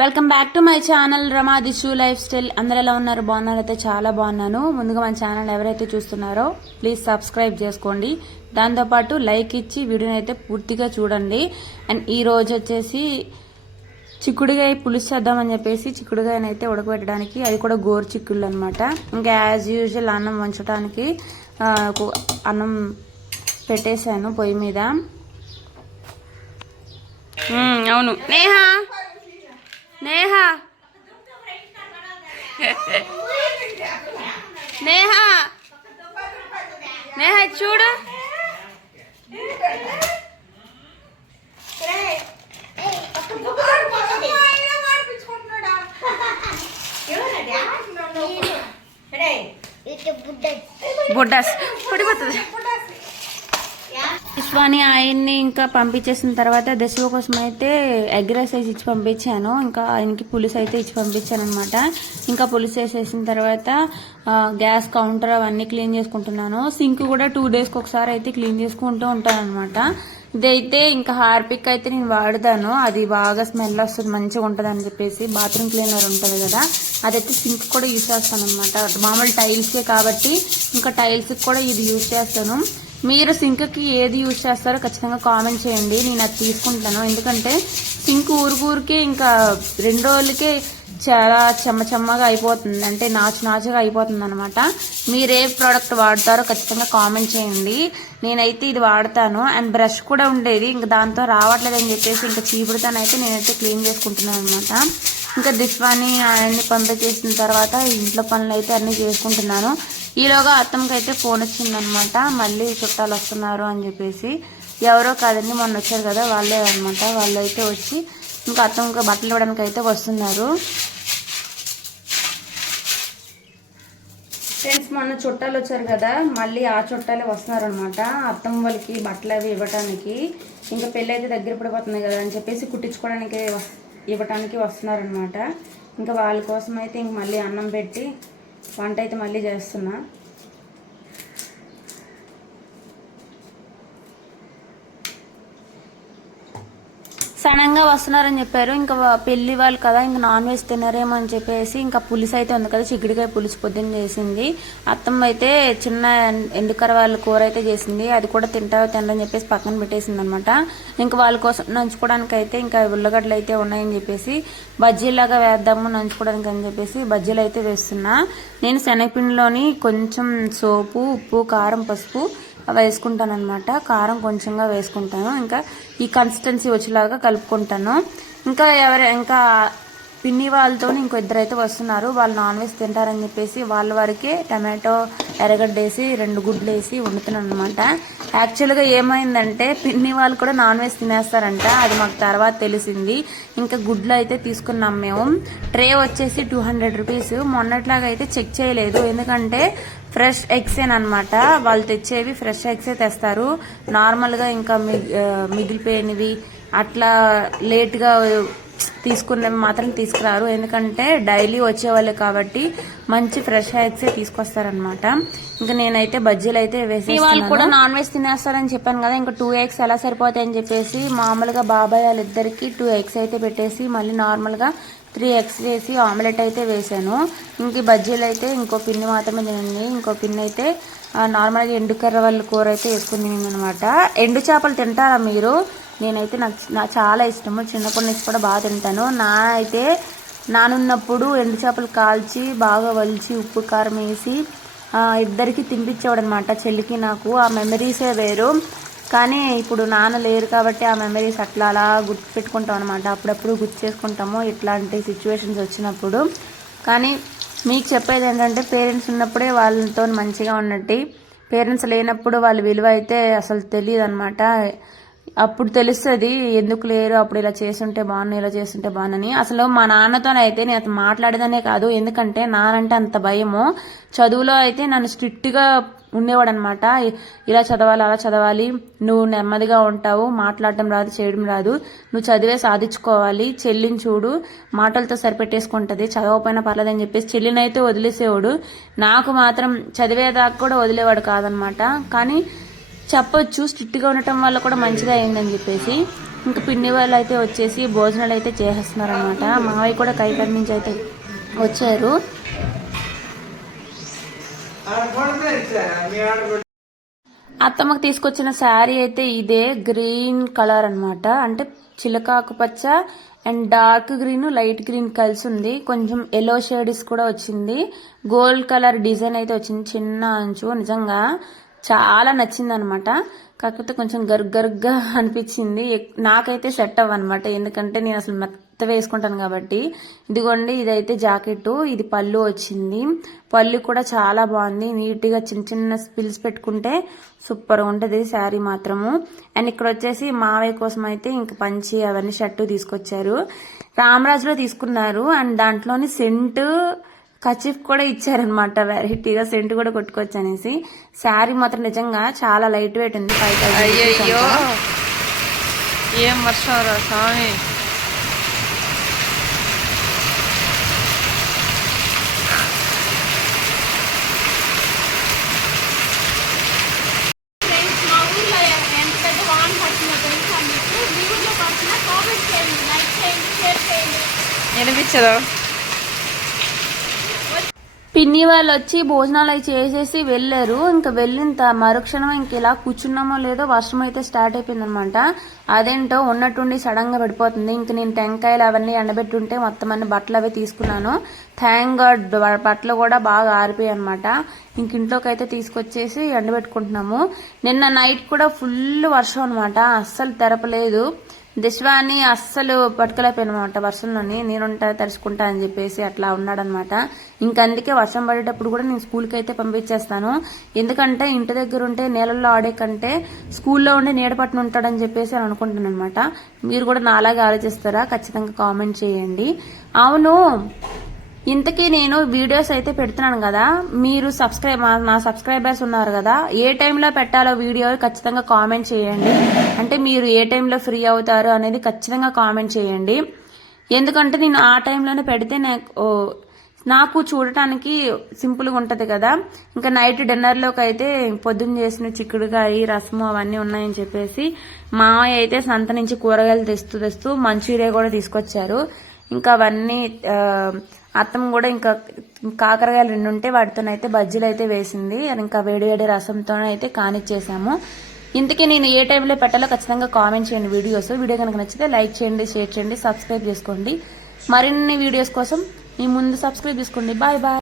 Welcome back to my channel Rama Dishu lifestyle. అందరు ఎలా ఉన్నారు? బాగున్నారు? అయితే చాలా బాగున్నాను. ముందుగా మన ఛానల్ ఎవరైతే చూస్తున్నారో ప్లీజ్ సబ్స్క్రైబ్ చేసుకోండి. దాంతోపాటు లైక్ ఇచ్చి వీడియోని అయితే పూర్తిగా చూడండి. అండ్ ఈ రోజు వచ్చేసి చిక్కుడుగాయ పులుసు చేద్దామని చెప్పేసి చిక్కుడుగాయనైతే ఉడకబెట్టడానికి, అది కూడా గోరు చిక్కుళ్ళు అనమాట. ఇంకా యాజ్ యూజువల్ అన్నం వంచడానికి అన్నం పెట్టేశాను పొయ్యి మీద. అవును నేహా నేహా నేహా నేహా చూడు, బుడ్డాస్ పడిపోతుంది. విశ్వాని ఆయన్ని ఇంకా పంపించేసిన తర్వాత దశ కోసం అయితే ఎగ్ రైస్ వేసి ఇచ్చి పంపించాను. ఇంకా ఆయనకి పులుసు అయితే ఇచ్చి పంపించాను అనమాట. ఇంకా పులుసు వేసేసిన తర్వాత గ్యాస్ కౌంటర్ అవన్నీ క్లీన్ చేసుకుంటున్నాను. సింక్ కూడా 2 డేస్కి ఒకసారి అయితే క్లీన్ చేసుకుంటూ ఉంటాను అనమాట. ఇదైతే ఇంకా హార్పిక్ అయితే నేను వాడతాను, అది బాగా స్మెల్ వస్తుంది, మంచిగా ఉంటుంది అని చెప్పేసి. బాత్రూమ్ క్లీనర్ ఉంటుంది కదా, అదైతే సింక్ కూడా యూజ్ చేస్తాను అనమాట. మామూలు టైల్సే కాబట్టి ఇంకా టైల్స్కి కూడా ఇది యూజ్ చేస్తాను. మీరు సింక్కి ఏది యూజ్ చేస్తారో ఖచ్చితంగా కామెంట్ చేయండి, నేను అది తీసుకుంటాను. ఎందుకంటే సింక్ ఊరికే ఇంకా 2 రోజులకే చాలా చెమ్మగా అయిపోతుంది, అంటే నాచుగా అయిపోతుంది అనమాట. మీరు ఏ ప్రోడక్ట్ వాడతారో ఖచ్చితంగా కామెంట్ చేయండి. నేనైతే ఇది వాడతాను. అండ్ బ్రష్ కూడా ఉండేది, ఇంకా దాంతో రావట్లేదని చెప్పేసి ఇంకా చీపుడుతోనైతే నేనైతే క్లీన్ చేసుకుంటున్నాను అనమాట. ఇంకా దిశ్వాని ఆయన్ని పంపించేసిన తర్వాత ఇంట్లో పనులు అయితే అన్నీ చేసుకుంటున్నాను. ఈలోగా అత్తమ్మకి అయితే ఫోన్ వచ్చిందనమాట, మళ్ళీ చుట్టాలు వస్తున్నారు అని చెప్పేసి. ఎవరో కాదండి, మొన్న వచ్చారు కదా వాళ్ళే అనమాట. వాళ్ళు అయితే వచ్చి ఇంకా అత్తమ్మకి బట్టలు ఇవ్వడానికి అయితే వస్తున్నారు. ఫ్రెండ్స్, మొన్న చుట్టాలు వచ్చారు కదా, మళ్ళీ ఆ చుట్టాలే వస్తున్నారు అనమాట. అత్తమ్మ వాళ్ళకి బట్టలు అవి ఇవ్వటానికి, ఇంకా పెళ్ళి అయితే దగ్గర పడిపోతుంది కదా అని చెప్పేసి కుట్టించుకోవడానికి ఇవ్వటానికి వస్తున్నారనమాట. ఇంకా వాళ్ళ కోసం అయితే ఇంక మళ్ళీ అన్నం పెట్టి వంట అయితే మళ్ళీ చేస్తున్నా. సడన్గా వస్తున్నారని చెప్పారు. ఇంకా పెళ్లి వాళ్ళు కదా, ఇంకా నాన్ వెజ్ తిన్నారేమో అని చెప్పేసి ఇంకా పులుసు అయితే ఉంది కదా, చిక్కుడుకాయ పులుసు పొద్దున్న చేసింది. అత్తమ్మ అయితే చిన్న ఎండుకర వాళ్ళ కూర అయితే చేసింది, అది కూడా తినని చెప్పేసి పక్కన పెట్టేసింది అనమాట. ఇంకా వాళ్ళ కోసం నంచుకోవడానికి అయితే ఇంకా ఉల్లగడ్డలు అయితే ఉన్నాయని చెప్పేసి బజ్జీలాగా వేద్దాము నంచుకోవడానికి అని చెప్పేసి బజ్జీలు అయితే వేస్తున్నా. నేను శనగపిండిలోని కొంచెం సోపు, ఉప్పు, కారం, పసుపు వేసుకుంటాను అనమాట. కారం కొంచెంగా వేసుకుంటాను, ఇంకా ఈ కన్సిస్టెన్సీ వచ్చేలాగా కలుపుకుంటాను. ఇంకా పిన్ని వాళ్ళతో ఇంకో 2 అయితే వస్తున్నారు. వాళ్ళు నాన్ వెజ్ తింటారని చెప్పేసి వాళ్ళ వరకే టమాటో, ఎర్రగడ్డ వేసి 2 గుడ్లు వేసి వండుతున్నాను అనమాట. యాక్చువల్గా ఏమైందంటే పిన్ని వాళ్ళు కూడా నాన్ వెజ్ తినేస్తారంట, అది మాకు తర్వాత తెలిసింది. ఇంకా గుడ్లు అయితే తీసుకున్నాం మేము. ట్రే వచ్చేసి 200 రూపీస్. మొన్నట్లాగా అయితే చెక్ చేయలేదు, ఎందుకంటే ఫ్రెష్ ఎగ్స్ అనమాట. వాళ్ళు తెచ్చేవి ఫ్రెష్ ఎగ్సే తెస్తారు. నార్మల్గా ఇంకా మిగిలిపోయినవి అట్లా లేట్గా తీసుకున్నవి మాత్రం తీసుకురారు, ఎందుకంటే డైలీ వచ్చేవాళ్ళు కాబట్టి మంచి ఫ్రెష్ ఎగ్సే తీసుకొస్తారనమాట. ఇంకా నేనైతే బజ్జీలు అయితే వేసి, వాళ్ళు కూడా నాన్ వెజ్ తినేస్తారని చెప్పాను కదా, ఇంకా 2 ఎగ్స్ ఎలా సరిపోతాయని చెప్పేసి మామూలుగా బాబాయ్ వాళ్ళిద్దరికి 2 ఎగ్స్ అయితే పెట్టేసి మళ్ళీ నార్మల్గా 3 ఎగ్స్ వేసి ఆమ్లెట్ అయితే వేసాను. ఇంక బజ్జీలు అయితే ఇంకో పిన్ని మాత్రమే తినండి. ఇంకో పిన్ని అయితే నార్మల్గా ఎండుకర్ర వాళ్ళ కూర అయితే వేసుకుని అనమాట. ఎండు చేపలు తింటారా మీరు? నేనైతే నాకు చాలా ఇష్టము, చిన్నప్పటి నుంచి కూడా బాగా తింటాను. నానున్నప్పుడు ఎండు చేపలు కాల్చి బాగా వలిచి ఉప్పు కారం వేసి ఇద్దరికి తినిపించేవాడు అనమాట, చెల్లికి నాకు. ఆ మెమరీసే వేరు. కానీ ఇప్పుడు నాన్న లేరు కాబట్టి ఆ మెమరీస్ అట్లా అలా గుర్తు పెట్టుకుంటాం అనమాట. అప్పుడప్పుడు గుర్తు చేసుకుంటాము ఇట్లాంటి సిచ్యువేషన్స్ వచ్చినప్పుడు. కానీ మీకు చెప్పేది ఏంటంటే, పేరెంట్స్ ఉన్నప్పుడే వాళ్ళతో మంచిగా ఉన్నట్టు, పేరెంట్స్ లేనప్పుడు వాళ్ళ విలువ అయితే అసలు తెలియదు అనమాట. అప్పుడు తెలుస్తుంది ఎందుకు లేరు, అప్పుడు ఇలా చేస్తుంటే బాగున్నాను, ఇలా చేస్తుంటే బాగున్నాని. అసలు మా నాన్నతోనైతే నేను అతను మాట్లాడేదనే కాదు, ఎందుకంటే నానంటే అంత భయము. చదువులో అయితే నన్ను స్ట్రిక్ట్గా ఉండేవాడు అనమాట. ఇలా చదవాలి, అలా చదవాలి, నువ్వు నెమ్మదిగా ఉంటావు, మాట్లాడటం రాదు, చేయడం రాదు, నువ్వు చదివే సాధించుకోవాలి, చెల్లిని చూడు మాటలతో సరిపెట్టేసుకుంటది, చదవకపోయినా పర్లేదని చెప్పేసి చెల్లినైతే వదిలేసేవాడు. నాకు మాత్రం చదివేదాకా కూడా వదిలేవాడు కాదనమాట. కానీ చెప్పొచ్చు స్ట్రిక్ట్గా ఉండటం వల్ల కూడా మంచిగా అయిందని చెప్పేసి. ఇంకా పిన్ని వాళ్ళు అయితే వచ్చేసి భోజనాలు అయితే చేసేస్తున్నారు అనమాట. మావయ్య కూడా కైకర్ నుంచి అయితే వచ్చారు. అత్తమ్మకు తీసుకొచ్చిన శారీ అయితే ఇదే గ్రీన్ కలర్ అన్నమాట. అంటే చిలక ఆకుపచ్చ and dark green light green కలిసి ఉంది. కొంచెం ఎల్లో షేడ్స్ కూడా వచ్చింది. గోల్డ్ కలర్ డిజైన్ అయితే వచ్చింది, చిన్న అంచు. నిజంగా చాలా నచ్చింది అనమాట. కాకపోతే కొంచెం గరుగ్గా అనిపించింది. నాకైతే సెట్ అవ్వనమాట, ఎందుకంటే నేను అసలు మెత్త వేసుకుంటాను కాబట్టి. ఇదిగోండి, ఇదైతే జాకెట్, ఇది పళ్ళు వచ్చింది. పళ్ళు కూడా చాలా బాగుంది, నీట్ గా చిన్న చిన్న స్పిల్స్ పెట్టుకుంటే సూపర్ ఉంటది శారీ మాత్రము. అండ్ ఇక్కడ వచ్చేసి మావయ్య కోసం అయితే ఇంక పంచి అవన్నీ షర్టు తీసుకొచ్చారు. రామరాజులో తీసుకున్నారు. అండ్ దాంట్లోని సెంట్ కచిఫ్ కూడా ఇచ్చారనమాట. వెరైటీగా సెంట్ కూడా కొట్టుకోవచ్చు అనేసి. శారీ మాత్రం నిజంగా చాలా లైట్ వెయిట్ ఉంది. అయ్యో ఏం వర్షం రా స్వామి. వినిపించదు. పిన్ని వాళ్ళు వచ్చి భోజనాలు అవి చేసేసి వెళ్ళారు. ఇంకా వెళ్ళిన మరుక్షణం ఇంక ఇలా కూర్చున్నామో లేదో వర్షం అయితే స్టార్ట్ అయిపోయింది అనమాట. అదేంటో ఉన్నట్టుండి సడన్ గా పడిపోతుంది. ఇంక నేను టెంకాయలు అవన్నీ ఎండబెట్టుంటే మొత్తం అన్ని బట్టలు అవి తీసుకున్నాను. థ్యాంక్ గాడ్ బట్టలు కూడా బాగా ఆరిపోయాయి అనమాట. ఇంక ఇంట్లోకి అయితే తీసుకొచ్చేసి ఎండబెట్టుకుంటున్నాము. నిన్న నైట్ కూడా ఫుల్ వర్షం అనమాట, అస్సలు తెరపలేదు. దిశ్వాని అస్సలు పట్టుకోలేకపోయానమాట వర్షంలోని. నేనుంటా తడుచుకుంటా అని చెప్పేసి అట్లా ఉన్నాడనమాట. ఇంకందుకే వర్షం పడేటప్పుడు కూడా నేను స్కూల్కి అయితే పంపించేస్తాను. ఎందుకంటే ఇంటి దగ్గర ఉంటే నీళ్ళల్లో ఆడే కంటే స్కూల్లో ఉండి నీడ పట్టున ఉంటాడని చెప్పేసి అని అనుకుంటాను అనమాట. మీరు కూడా నాలాగే ఆలోచిస్తారా? ఖచ్చితంగా కామెంట్ చేయండి. అవును, ఇంతకీ నేను వీడియోస్ అయితే పెడుతున్నాను కదా, మీరు నా సబ్స్క్రైబర్స్ ఉన్నారు కదా, ఏ టైంలో పెట్టాలో వీడియో ఖచ్చితంగా కామెంట్ చేయండి. అంటే మీరు ఏ టైంలో ఫ్రీ అవుతారు అనేది ఖచ్చితంగా కామెంట్ చేయండి. ఎందుకంటే నేను ఆ టైంలోనే పెడితే నాకు చూడటానికి సింపుల్గా ఉంటది కదా. ఇంకా నైట్ డిన్నర్లోకి అయితే పొద్దున్న చేసిన చిక్కుడుకాయ రసము అవన్నీ ఉన్నాయని చెప్పేసి మావయ్య అయితే సంత నుంచి కూరగాయలు తెస్తూ మంచూరియా కూడా తీసుకొచ్చారు. ఇంకా అవన్నీ అత్తమ్మ కూడా ఇంకా కాకరకాయలు 2 ఉంటే వాటితోనైతే బజ్జీలు అయితే వేసింది. ఇంకా వేడి రసంతోనైతే కానిచ్చేసాము. ఇంతకీ నేను ఏ టైంలో పెట్టాలో ఖచ్చితంగా కామెంట్ చేయండి వీడియోస్. వీడియో కనుక నచ్చితే లైక్ చేయండి, షేర్ చేయండి, సబ్స్క్రైబ్ చేసుకోండి. మరిన్ని వీడియోస్ కోసం మీ ముందు సబ్స్క్రైబ్ చేసుకోండి. Bye bye.